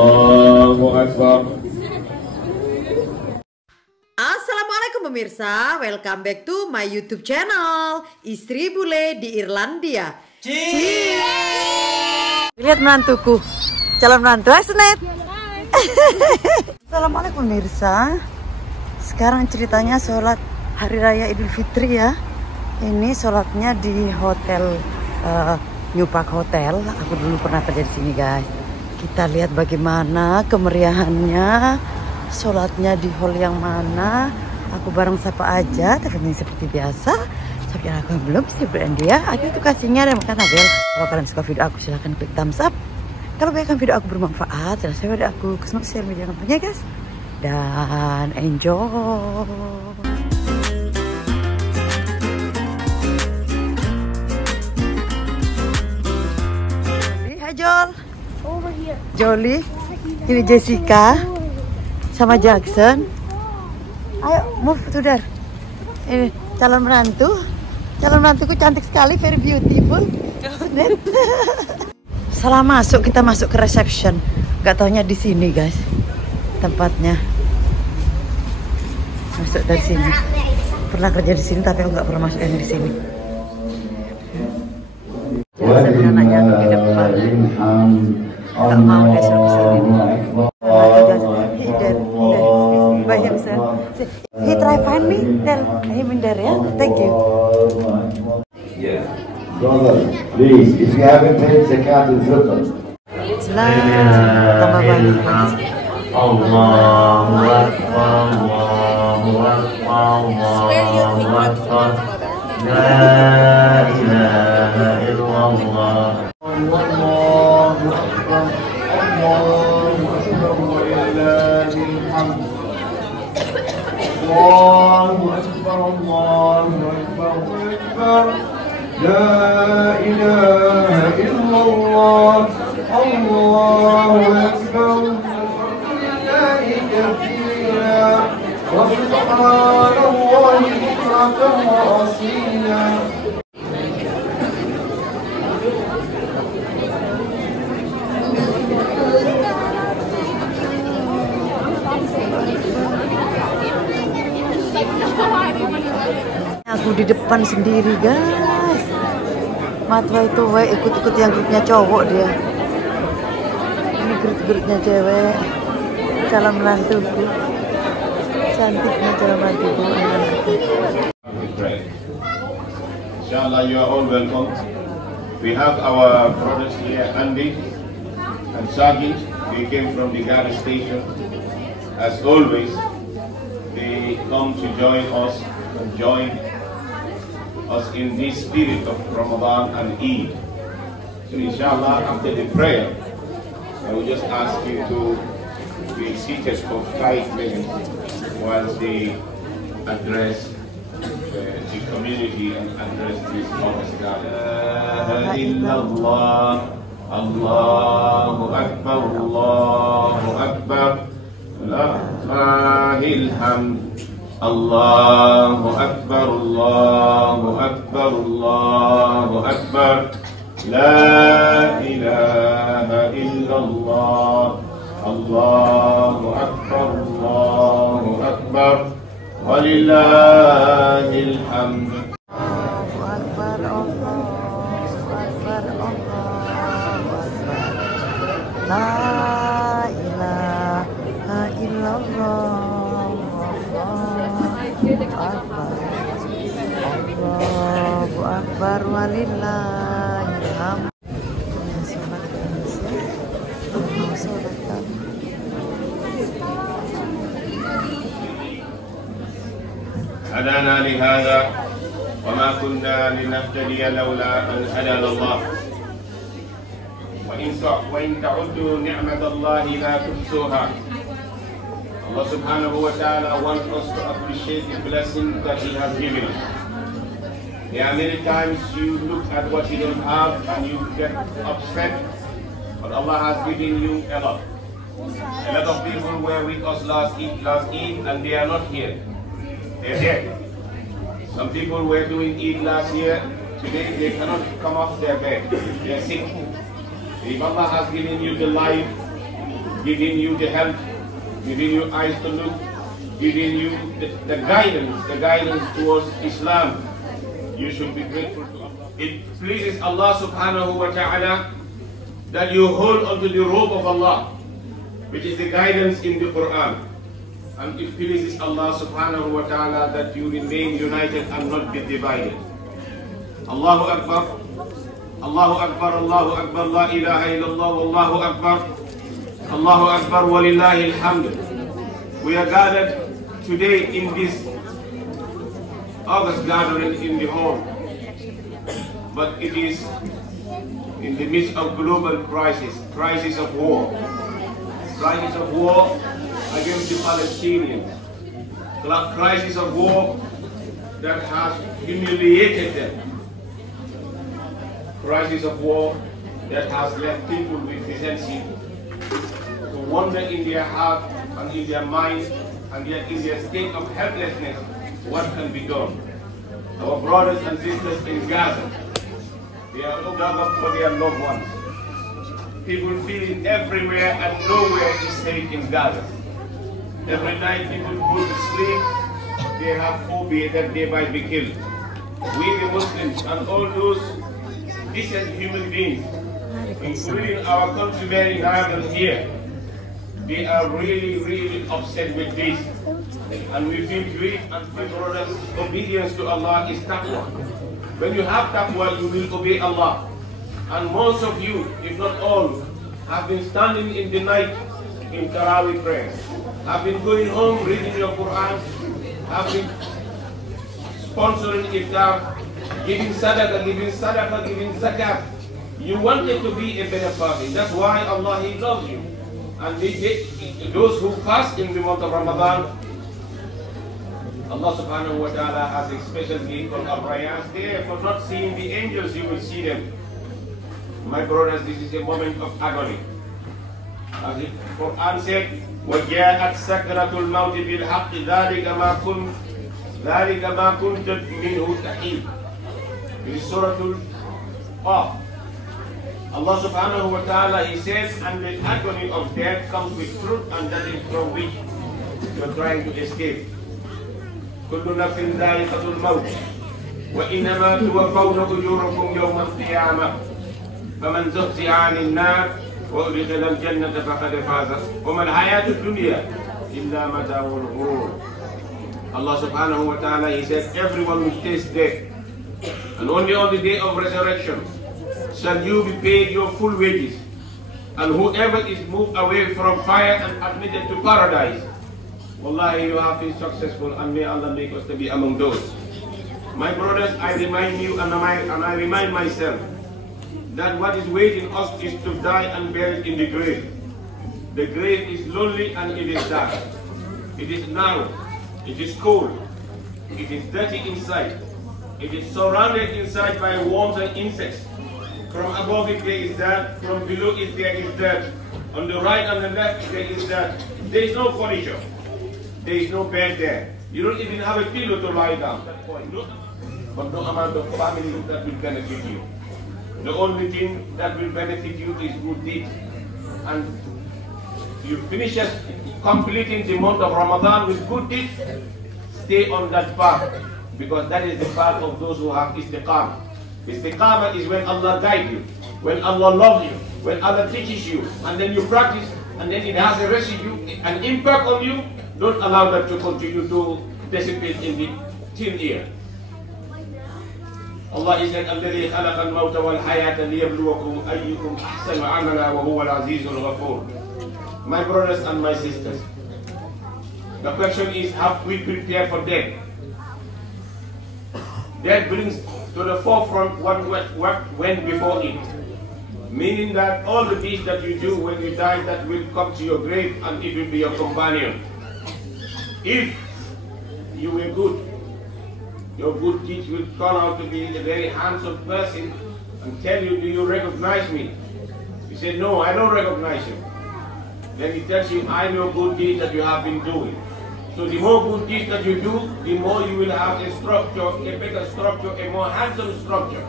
Allahu Akbar. Assalamualaikum pemirsa, welcome back to my YouTube channel Istri Bule di Irlandia. Lihat menantuku, calon menantu Asnet. Assalamualaikum pemirsa. Sekarang ceritanya sholat Hari Raya Idul Fitri ya. Ini sholatnya di hotel New Park Hotel. Aku dulu pernah kerja di sini guys. Kita lihat bagaimana kemeriahannya. Sholatnya di hall yang mana? Aku bareng siapa aja? Tapi ini seperti biasa. Tapi aku belum sih dia. Aku itu kasihnya dan makan Abel. Kalau kalian suka video aku silahkan klik thumbs up. Kalau baikkan video aku bermanfaat, share video aku ke sosial media kampanye guys. Dan enjoy. Hai Jol. Over here. Jolie. Ini Jessica. Sama Jackson. Ayo move to there. Ini calon menantu. Calon menantuku cantik sekali, very beautiful. Salah masuk, kita masuk ke reception. Gak taunya di sini guys. Tempatnya. Masuk dari sini. Pernah kerja di sini tapi aku nggak pernah masuk yang di sini. Saya punya anaknya di depan. Nggak mau dia suruh kesini. He try find me, tell him in there ya. Thank you. Yeah. Brother, please, if you haven't paid zakat al-fitr. Tambah banyak. Allahu Akbar, Allahu Akbar, Allahu Akbar. La ilaha illallah. Allahu Akbar, Allahu Akbar, walillahil hamd. Allahu Akbar, Allahu Akbar, Akbar. La ilaha illallah. Allahu Akbar. Lillahi kathira. Wa subhanallahi bukratan wa asila. Aku di depan sendiri guys. Matwa itu ikut-ikut yang grupnya cowok dia. Ini grup-grupnya cewek. Calon menantuku. Cantiknya calon menantuku. Inshallah, you are all welcome. We have our brothers here, Andy and Sagi. They came from the gas station. As always, they come to join us and join us in this spirit of Ramadan and Eid. So inshallah, after the prayer, I will just ask you to be seated for 5 minutes while they address the community and address this honest gathering. La ilaha illallah, Allahu Akbar, Allahu Akbar, Lillahil hamd. Allahu Akbar, Allahu Akbar, Allahu Akbar. La ilaha illallah. Allahu Akbar, Allahu Akbar. Walillahil hamd. Allahu Akbar, Allahu Akbar, Allahu Akbar. La ilaha illallah. Allahu Akbar walillahil hamd. هدانا لهذا وما كنا لنهتدي لولا أن هدانا الله وإن تعدوا نعمة الله لا تحصوها. Allah subhanahu wa ta'ala wants us to appreciate the blessing that He has given us. There are many times you look at what you don't have and you get upset, but Allah has given you a lot. A lot of people were with us last Eid and they are not here. They're dead. Some people were doing Eid last year. Today they cannot come off their bed. They are sick. If Allah has given you the life giving you the health, giving you eyes to look, giving you the guidance towards Islam. You should be grateful to Allah. It pleases Allah subhanahu wa ta'ala that you hold onto the rope of Allah, which is the guidance in the Quran. And it pleases Allah subhanahu wa ta'ala that you remain united and not be divided. Allahu Akbar, Allahu Akbar, Allahu Akbar, La ilaha illallah, Allahu Akbar, Allahu Akbar, walillahi alhamd. We are gathered today in this August gathering in the hall, but it is in the midst of global crisis of war against the Palestinians, crisis of war that has humiliated them, crisis of war that has left people with decency to wonder in their heart and in their mind and yet in their state of helplessness what can be done. Our brothers and sisters in Gaza, they are gathered for their loved ones. People feeling everywhere and nowhere is safe in Gaza. Every night people go to sleep, they have phobia that they might be killed. We the Muslims and all those decent human beings, including our countrymen in Ireland here, they are really upset with this. And we feel grief, and my brothers, obedience to Allah is taqwa. When you have taqwa, you will obey Allah. And most of you, if not all, have been standing in the night in Tarawih prayer, have been going home reading your Quran, have been sponsoring iftar, giving sadaqah, giving zakat. You wanted to be a benefactor. That's why Allah, He loves you. And those who fast in the month of Ramadan, Allah subhanahu wa ta'ala has a special gift called Al-Rayyan. There, for not seeing the angels, you will see them. My brothers, this is a moment of agony. As the Quran said, وَجَاءَتْ سَكْرَةُ الْمَوْتِ بِالْحَقِّ ذَلِكَ مَا كُنْتَ مِنْهُ تَحِيدٌ. In Surah Al-Qaf, Allah subhanahu wa ta'ala, He says, and the agony of death comes with truth, and that is from which you are trying to escape. كُلُّ نَفْسٍ ذَائِقَةُ الْمَوْتِ وَإِنَّمَا تُوَفَّوْنَ أُجُورَكُمْ يَوْمَ الْقِيَامَةِ فَمَنْ زُحْزِحَ عَنِ النَّارِ وَأُدْخِلَ الْجَنَّةَ فَقَدْ فَازَ وَمَا الْحَيَاةُ الدُّنْيَا إِلَّا مَتَاعُ الْغُرُورِ. Allah subhanahu wa ta'ala, He says, everyone will taste death, and only on the day of resurrection shall you be paid your full wages. And whoever is moved away from fire and admitted to paradise, wallahi, you have been successful, and may Allah make us to be among those. My brothers, I remind you and I remind myself that what is waiting us is to die and buried in the grave. The grave is lonely and it is dark. It is narrow. It is cold. It is dirty inside. It is surrounded inside by worms and insects. From above it there is dirt. From below it there is dirt. On the right and the left there is dirt. There is no furniture. There is no bed there. You don't even have a pillow to lie down. But no amount of family that will benefit you. The only thing that will benefit you is good deeds. And you finish completing the month of Ramadan with good deeds, stay on that path, because that is the path of those who have istiqamah. Istiqamah is when Allah guides you, when Allah loves you, when Allah teaches you, and then you practice, and then it has a residue, an impact on you. Don't allow that to continue to dissipate in the thin air. Allah is الذي خلق الموت والحياة ليبلوكم أيكم أحسن عملا وهو العزيز الغفور. My brothers and my sisters, the question is, have we prepared for death? Death brings to the forefront what went before it. Meaning that all the deeds that you do when you die, that will come to your grave and it will be your companion. If you were good, your good deeds will turn out to be a very handsome person and tell you, do you recognize me? You say, no, I don't recognize you. Then he tells you, I know good deeds that you have been doing. So the more good deeds that you do, the more you will have a structure, a better structure, a more handsome structure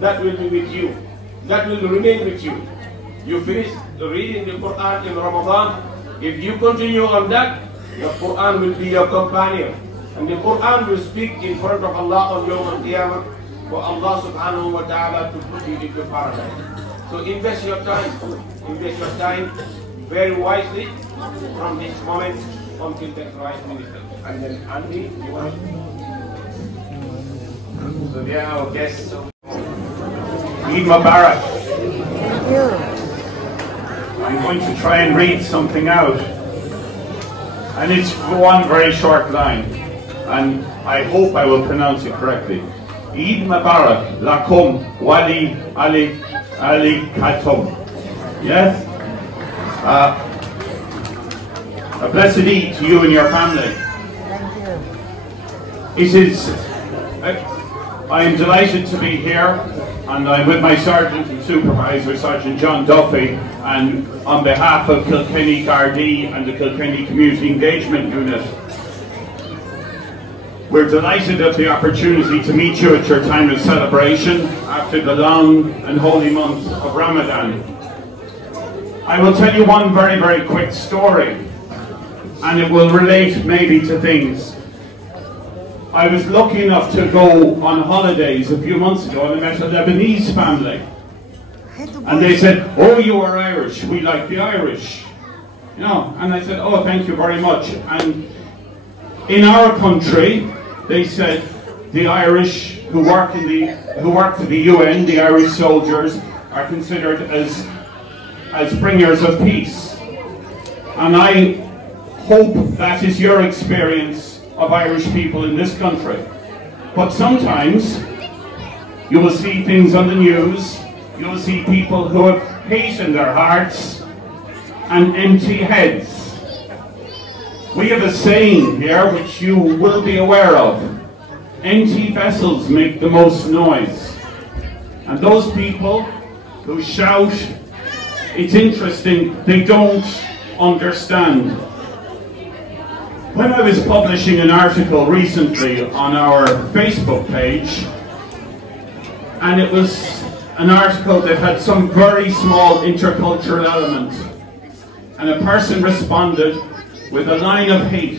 that will be with you, that will remain with you. You finish reading the Quran in Ramadan, if you continue on that, the Quran will be your companion. And the Quran will speak in front of Allah on Yawm al-Qiyamah for Allah subhanahu wa ta'ala to put you into paradise. So invest your time very wisely from this moment until the right minister. And then Andy, you want to? So they are our guests. Eid Mubarak. Thank you. I'm going to try and read something out. And it's one very short line. And I hope I will pronounce it correctly. Eid Mubarak lakum wali alikatum. Yes? A blessed Eid to you and your family. Thank you. It is, I am delighted to be here, and I'm with my Sergeant and Supervisor, Sergeant John Duffy, and on behalf of Kilkenny Gardaí and the Kilkenny Community Engagement Unit, we're delighted at the opportunity to meet you at your time of celebration after the long and holy month of Ramadan. I will tell you one very, very quick story, and it will relate maybe to things. I was lucky enough to go on holidays a few months ago, and I met a Lebanese family. And they said, "Oh, you are Irish, we like the Irish." You know, and I said, "Oh, thank you very much." And in our country, they said, the Irish who work for the UN, the Irish soldiers, are considered as bringers of peace. And I hope that is your experience of Irish people in this country. But sometimes you will see things on the news, you will see people who have hate in their hearts and empty heads. We have a saying here which you will be aware of: empty vessels make the most noise. And those people who shout, it's interesting, they don't understand. When I was publishing an article recently on our Facebook page, and it was an article that had some very small intercultural element, and a person responded with a line of hate.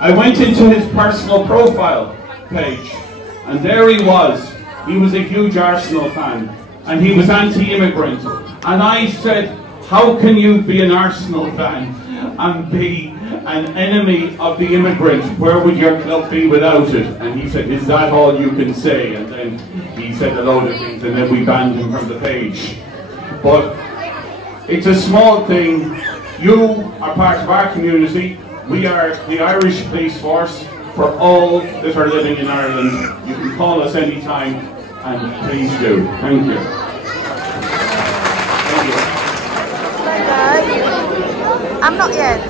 I went into his personal profile page, and there he was. He was a huge Arsenal fan, and he was anti-immigrant. And I said, how can you be an Arsenal fan and be an enemy of the immigrant? Where would your club be without it? And he said, is that all you can say? And then he said a load of things, and then we banned him from the page. But it's a small thing. You are part of our community. We are the Irish Police Force for all that are living in Ireland. You can call us anytime, and please do. Thank you. Thank you. Bye guys. I'm not yet.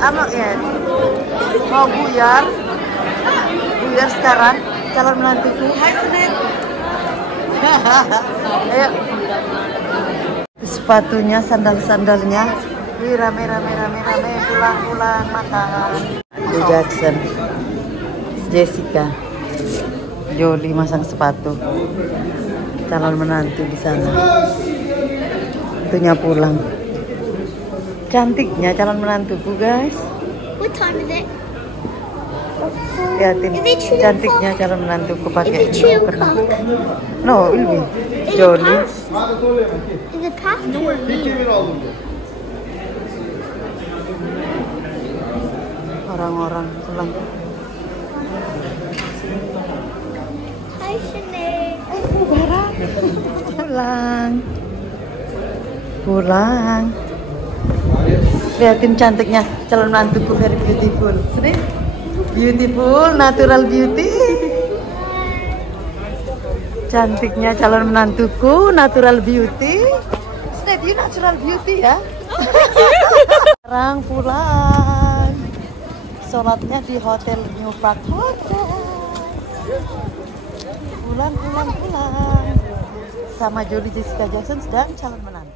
Mau buyar sekarang. Calon menantuku. Hai Senin. Ayo. Sepatunya, sandalnya. Wih, rame, pulang makan. Itu Jackson, Jessica, Jody masang sepatu. Calon menantu di sana. Itunya pulang. Cantiknya calon menantuku, guys. What time is it? Lihatin cantiknya calon menantuku pakai Is it 2 o'clock? No, Ulvi. Jody. Is it past or Orang-orang pulang. Hi, Sinead. Pulang. Lihatin cantiknya calon menantuku, very beautiful. Sini. Beautiful, natural beauty. Cantiknya calon menantuku, natural beauty. Sini, you natural beauty ya. Sekarang pulang. Sholatnya di Hotel New Park Hotel. Pulang sama Jody, Jessica Jackson dan calon menantu.